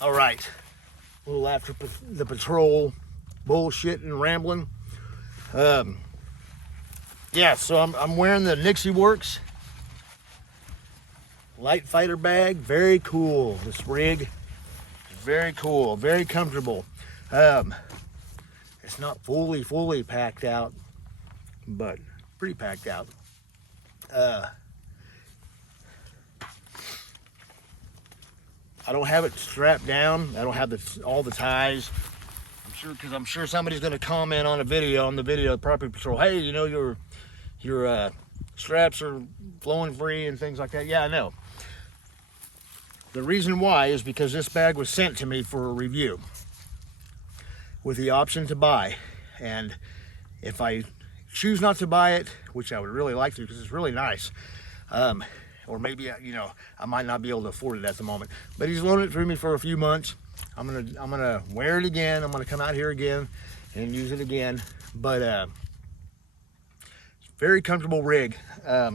All right, a little after the patrol bullshit and rambling. Yeah, so I'm wearing the Nixie Works light fighter bag. Very cool. This rig, very cool, very comfortable. It's not fully packed out, but pretty packed out. I don't have it strapped down. I don't have all the ties. I'm sure somebody's going to comment on the video of Property Patrol. Hey, you know your straps are flowing free and things like that. Yeah, I know. The reason why is because this bag was sent to me for a review with the option to buy, and if I choose not to buy it, which I would really like to because it's really nice, or maybe I might not be able to afford it at the moment, but he's loaned it through me for a few months. I'm gonna wear it again. I'm gonna come out here again and use it again. But very comfortable rig. I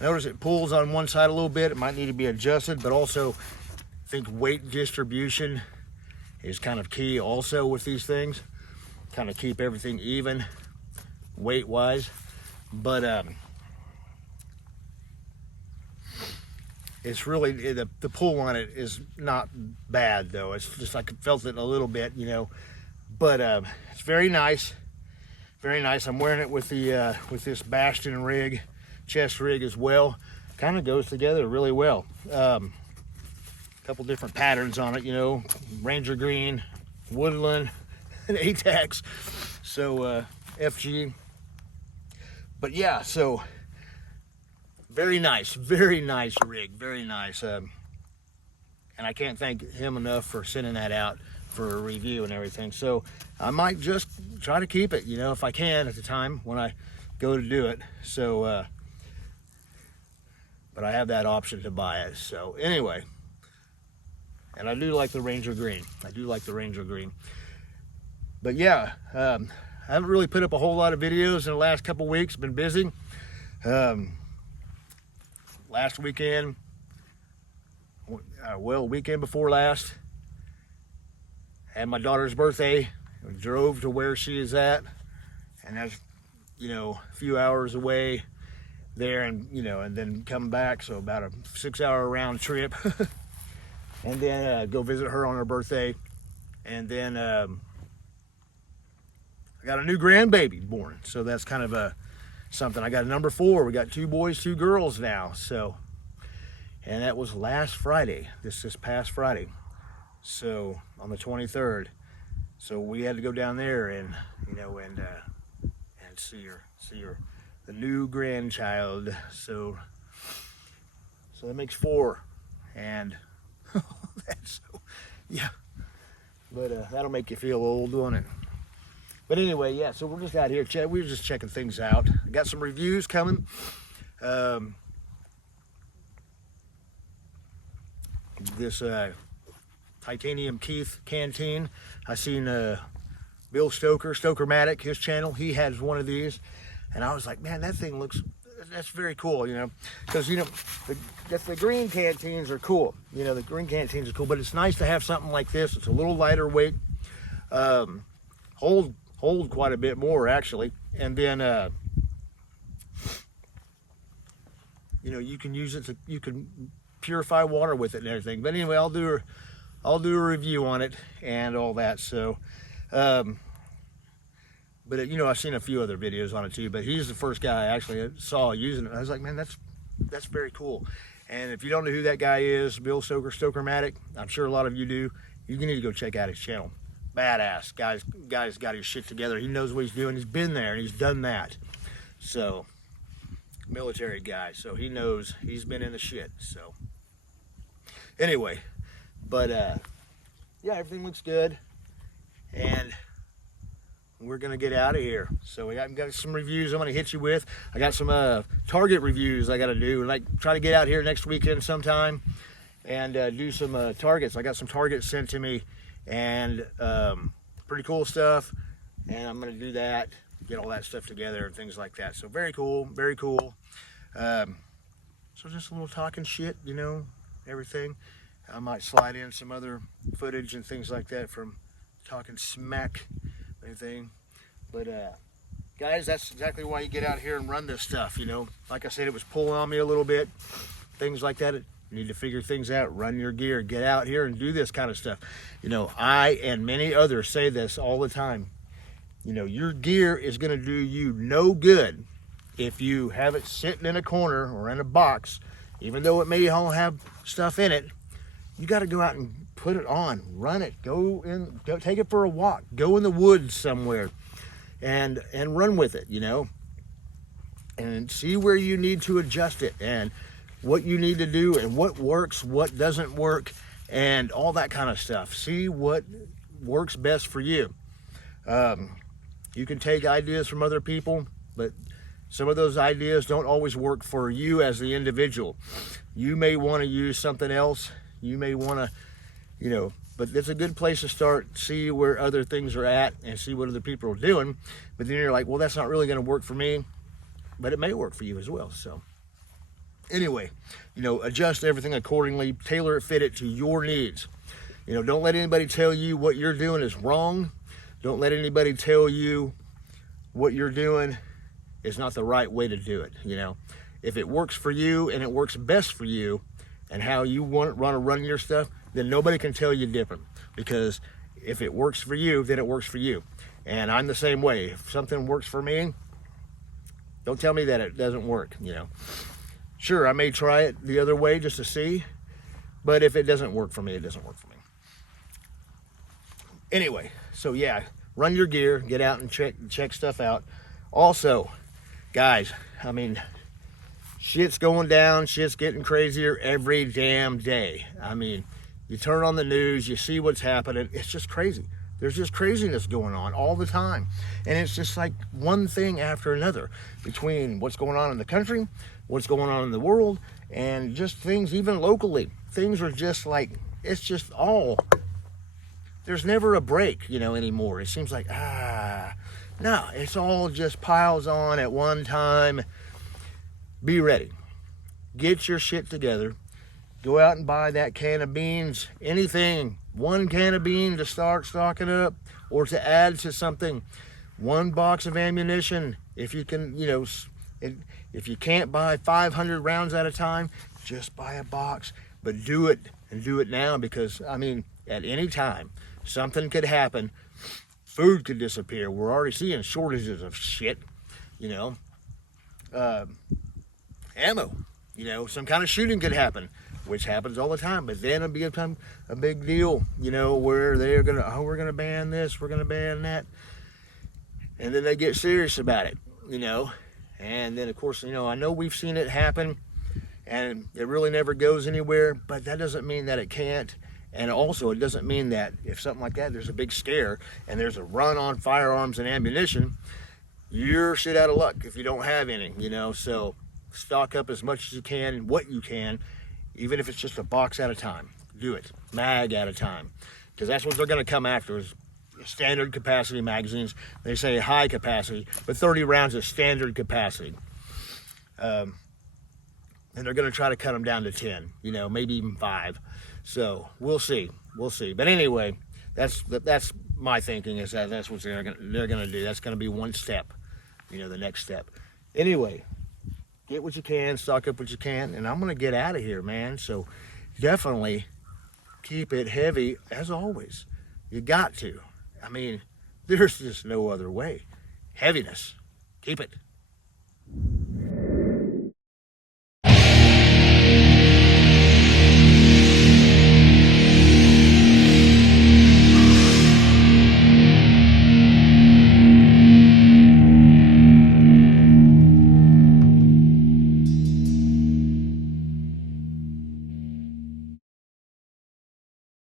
notice it pulls on one side a little bit. It might need to be adjusted, but also I think weight distribution is kind of key also with these things. Kind of keep everything even weight wise. But it's really, the pull on it is not bad though. It's just, I felt it a little bit, but it's very nice. Very nice. I'm wearing it with with this Bastion rig, chest rig as well. Kind of goes together really well. Couple different patterns on it, Ranger Green, Woodland, and ATAX. So FG. But yeah, so very nice rig, very nice. And I can't thank him enough for sending that out for a review and everything. So I might just try to keep it, if I can at the time when I go to do it. So, but I have that option to buy it. So anyway, and I do like the Ranger Green. But yeah, I haven't really put up a whole lot of videos in the last couple weeks. Been busy. Last weekend, weekend before last, had my daughter's birthday. I drove to where she is at, and that's a few hours away there, and and then come back, so about a 6-hour round trip. And then go visit her on her birthday, and then I got a new grandbaby born, so that's kind of something. I got a number 4. We got 2 boys, 2 girls now. So, and that was last Friday, this past Friday. So on the 23rd. So we had to go down there and and see her, the new grandchild. So that makes 4, and that's yeah. But that'll make you feel old, won't it? But anyway, yeah, so we're just out here. We were just checking things out. I got some reviews coming. This Titanium Keith canteen. I seen Bill Stokermatic, his channel. He has one of these, and I was like, man, that's very cool, because the green canteens are cool. The green canteens are cool, but it's nice to have something like this. It's a little lighter weight. Hold quite a bit more actually, and then you can use it you can purify water with it and everything. But anyway, I'll do a review on it and all that. So but I've seen a few other videos on it too, but he's the first guy I actually saw using it. I was like, man, that's very cool. And if you don't know who that guy is, Bill Stokermatic, I'm sure a lot of you do. You need to go check out his channel. Badass guy's got his shit together. He knows what he's doing. He's been there and he's done that. So military guy, so he knows. He's been in the shit. So anyway, but yeah, everything looks good, and we're gonna get out of here. So we got some reviews I'm gonna hit you with. I got some Target reviews I gotta do, and try to get out here next weekend sometime and do some Targets. I got some Targets sent to me, and pretty cool stuff, and I'm gonna do that, get all that stuff together and things like that. So very cool. So just a little talking shit, everything. I might slide in some other footage and things like that from talking smack, anything. But guys, that's exactly why you get out here and run this stuff. You know, like I said, it was pulling on me a little bit, things like that. You need to figure things out, run your gear, get out here and do this kind of stuff. You know, I and many others say this all the time. You know, your gear is going to do you no good if you have it sitting in a corner or in a box, even though it may all have stuff in it. You got to go out and put it on, run it, go take it for a walk, go in the woods somewhere and run with it, you know, and see where you need to adjust it and what you need to do and what works, what doesn't work, and all that kind of stuff. See what works best for you. You can take ideas from other people, but some of those ideas don't always work for you as the individual. You may want to use something else. You may want to, you know, but it's a good place to start, see where other things are at and see what other people are doing. But then you're like, well, that's not really going to work for me, but it may work for you as well. So anyway, you know, adjust everything accordingly, tailor it, fit it to your needs. You know, don't let anybody tell you what you're doing is wrong. Don't let anybody tell you what you're doing is not the right way to do it. You know, if it works for you and it works best for you and how you want to run your stuff, then nobody can tell you different. Because if it works for you, then it works for you. And I'm the same way. If something works for me, don't tell me that it doesn't work, you know. Sure, I may try it the other way just to see, but if it doesn't work for me, it doesn't work for me. Anyway, so yeah, run your gear, get out and check stuff out. Also, guys, I mean, shit's going down, shit's getting crazier every damn day. I mean, you turn on the news, you see what's happening, it's just crazy. There's just craziness going on all the time. And it's just like one thing after another between what's going on in the country, what's going on in the world, and just things even locally. Things are just like, it's just all, there's never a break, you know, anymore. It seems like, no, it's all just piles on at one time. Be ready. Get your shit together. Go out and buy that can of beans, anything. One can of beans to start stocking up or to add to something. One box of ammunition. If you can, you know, if you can't buy 500 rounds at a time, just buy a box. But do it, and do it now, because, I mean, at any time, something could happen. Food could disappear. We're already seeing shortages of shit, you know. Ammo, you know, some kind of shooting could happen, which happens all the time, but then it'll become a big deal, you know, where they're gonna, oh, we're gonna ban this, we're gonna ban that, and then they get serious about it, you know. And then of course, you know, I know we've seen it happen and it really never goes anywhere, but that doesn't mean that it can't. And also it doesn't mean that if something like that, there's a big scare and there's a run on firearms and ammunition, you're shit out of luck if you don't have any, you know. So stock up as much as you can, what you can, even if it's just a box at a time. Do it, mag at a time, because that's what they're going to come after, is standard capacity magazines. They say high capacity, but 30 rounds is standard capacity. And they're going to try to cut them down to 10, you know, maybe even 5. So we'll see. But anyway, that's my thinking, is that that's what they're going to do. That's going to be one step, you know, the next step. Anyway, get what you can, stock up what you can, and I'm going to get out of here, man. So definitely keep it heavy as always. You got to. I mean, there's just no other way. Heaviness. Keep it.